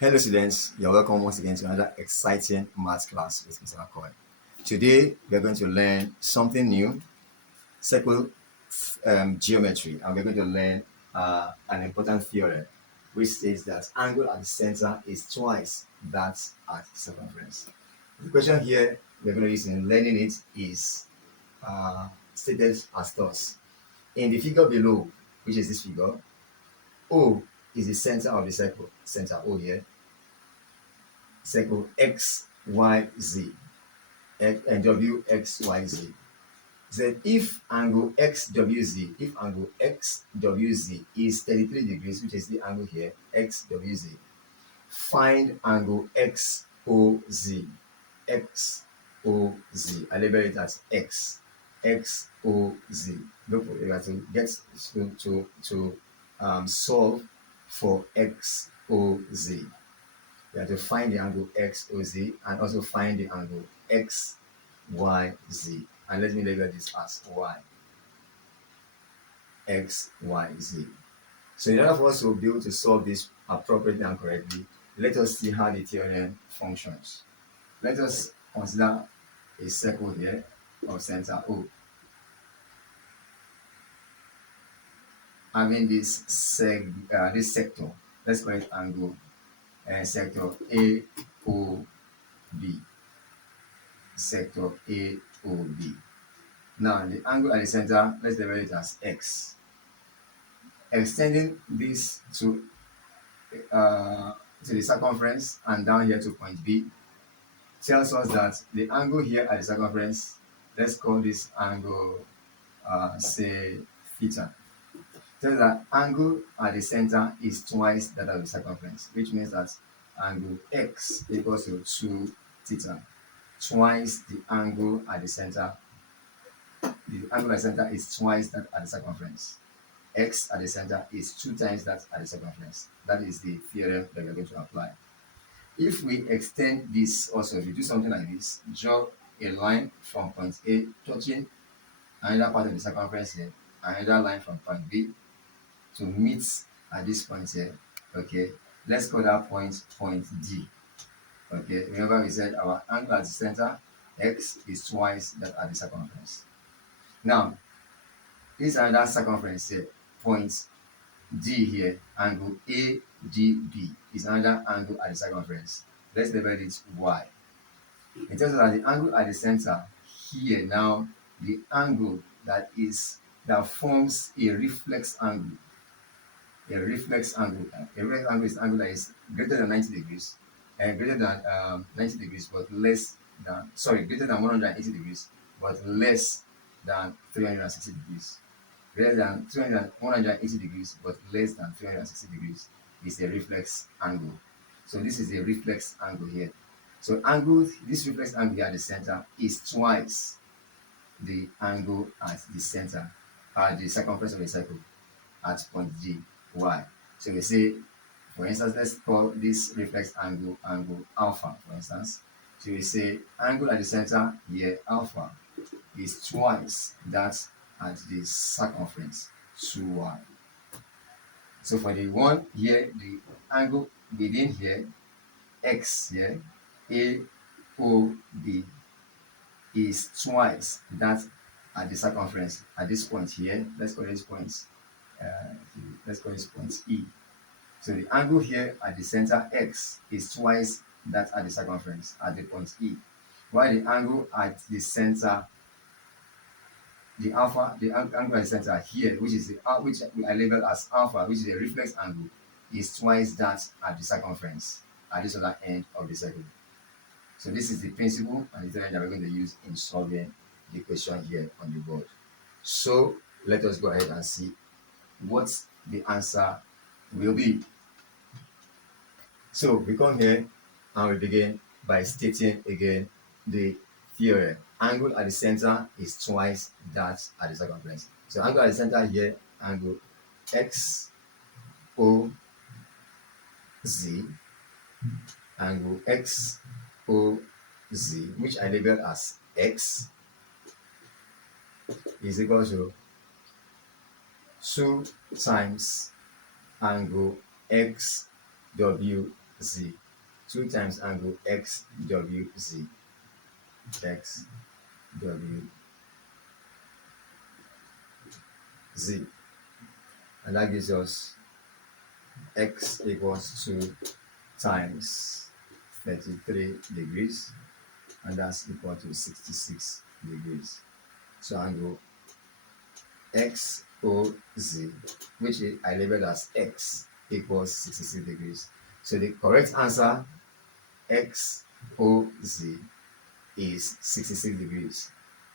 Hello students, you're welcome once again to another exciting math class with Mr. McCoy. Today we're going to learn something new, circle geometry, and we're going to learn an important theorem which states that angle at the center is twice that at the circumference. The question here we're going to use in learning it is stated as thus. In the figure below, which is this figure, O is the center of the circle, center O here, circle X, Y, Z, and W, X, Y, Z. Then if angle XWZ, if angle XWZ is 33 degrees, which is the angle here, XWZ, find angle XOZ. XOZ. I label it as X. XOZ. Look, you have to get to solve for XOZ. You have to find the angle XOZ and also find the angle XYZ. And let me label this as Y. XYZ. So in order for us to be able to solve this appropriately and correctly, let us see how the theorem functions. Let us consider a circle here of center O. Having this sector, let's call it angle sector AOB. Sector AOB. Now the angle at the center, let's label it as X. Extending this to the circumference and down here to point B tells us that the angle here at the circumference, let's call this angle say theta. Tells that angle at the center is twice that of the circumference, which means that angle X equals to 2 theta, twice the angle at the center. The angle at the center is twice that at the circumference. X at the center is 2 times that at the circumference. That is the theorem that we're going to apply. If we extend this also, if you do something like this, draw a line from point A touching another part of the circumference here, another line from point B to meet at this point here. Okay, let's call that point D. Okay, remember we said our angle at the center, X, is twice that at the circumference. Now, this is another circumference here, point D here, angle ADB is another angle at the circumference. Let's label it Y. It tells us that the angle at the center here now, the angle that forms a reflex angle. A reflex angle is an angle that is greater than 90 degrees, and greater than 90 degrees, but less than, greater than 180 degrees, but less than 360 degrees. Greater than 180 degrees, but less than 360 degrees is a reflex angle. So this is a reflex angle here. So this reflex angle here at the center is twice the angle at the center, at the circumference of the circle at point G. Y. So we say, for instance, let's call this reflex angle alpha, for instance. So we say angle at the center here, alpha, is twice that at the circumference, 2y. So for the one here, the angle within here, X here, AOB, is twice that at the circumference. At this point here, let's call this point E. So the angle here at the center X is twice that at the circumference at the point E, while the angle at the center, the angle at the center here, which I label as alpha, which is a reflex angle, is twice that at the circumference at this other end of the circle. So this is the principle and the theorem that we're going to use in solving the question here on the board. So let us go ahead and see what the answer will be. So we come here and we begin by stating again the theorem. Angle at the center is twice that at the circumference. So angle at the center here, angle XOZ, angle XOZ, which I label as X, is equal to 2 times angle XWZ XZ, 2 times angle XWZ, XWZ, and that gives us X equals 2 times 33 degrees, and that's equal to 66 degrees. So angle XOZ, which I labeled as X, equals 66 degrees. So the correct answer, XOZ, is 66 degrees.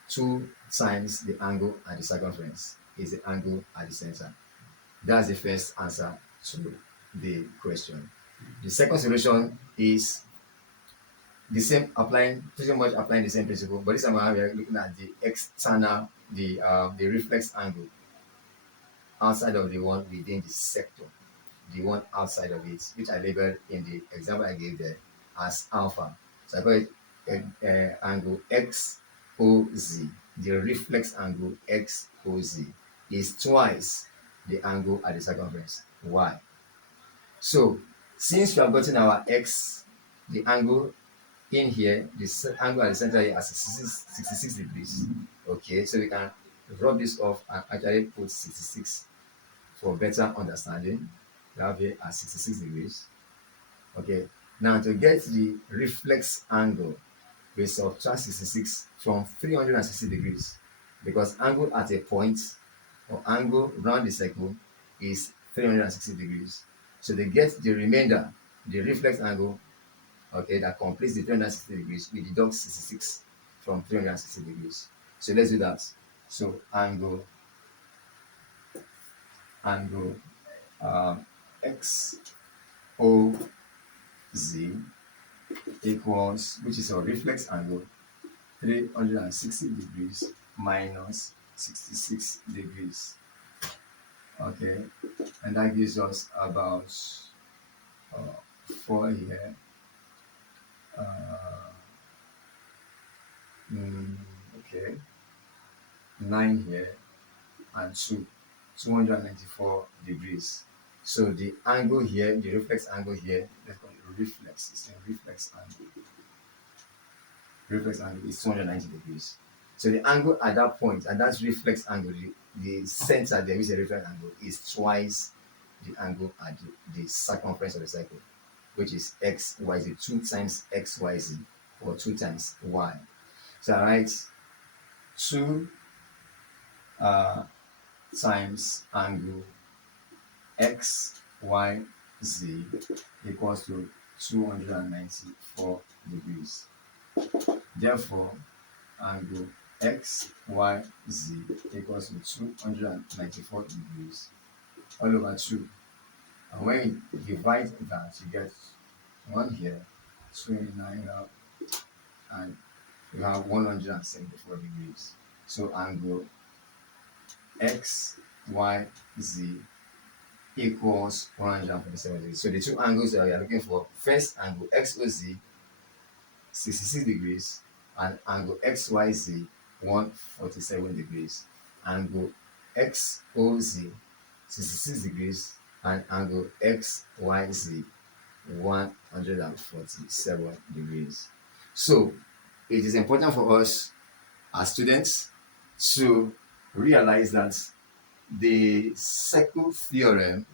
2 times the angle at the circumference is the angle at the center. That's the first answer to the question. The second solution is the same, pretty much applying the same principle, but this time around we are looking at the external, the reflex angle outside of the one within the sector, the one outside of it, which I labeled in the example I gave there as alpha. So I call it angle XOZ. The reflex angle XOZ is twice the angle at the circumference. Why? So since we have gotten our X, the angle in here, the angle at the center here at 66 degrees. Okay, so we can rub this off and actually put 66 for better understanding. We have here at 66 degrees. Okay, now to get the reflex angle, we subtract 66 from 360 degrees, because angle at a point or angle around the circle is 360 degrees. So to get the remainder, the reflex angle, okay, that completes the 360 degrees, we deduct 66 from 360 degrees. So let's do that. So angle XOZ equals, which is our reflex angle, 360 degrees minus 66 degrees. Okay, and that gives us about 4 here. Okay, 9 here, and 294 degrees. So the angle here, the reflex angle here, let's call it reflex. It's a reflex angle. Reflex angle is 290 degrees. So the angle at that point, and that's reflex angle, the center there, which is a reflex angle, is twice the angle at the circumference of the circle, which is XYZ, 2 times XYZ, or 2 times Y. So I write 2 times angle XYZ equals to 294 degrees. Therefore, angle XYZ equals to 294 degrees all over 2. And when you divide that, you get 1 here, 29 up, and you have 174 degrees. So angle XYZ equals 147 degrees. So the two angles that we are looking for, first angle XOZ, 66 degrees, and angle XYZ, 147 degrees. Angle XOZ, 66 degrees, and angle XYZ, 147 degrees. So it is important for us as students to realize that the circle theorem,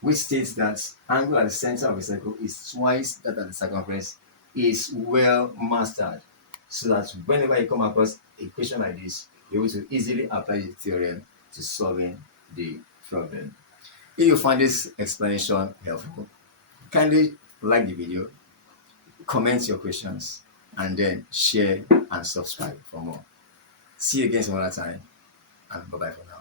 which states that angle at the center of a circle is twice that at the circumference, is well mastered, so that whenever you come across a question like this, you're able to easily apply the theorem to solving the problem. If you find this explanation helpful, kindly like the video, comment your questions, and then share and subscribe for more. See you again some other time, and bye-bye for now.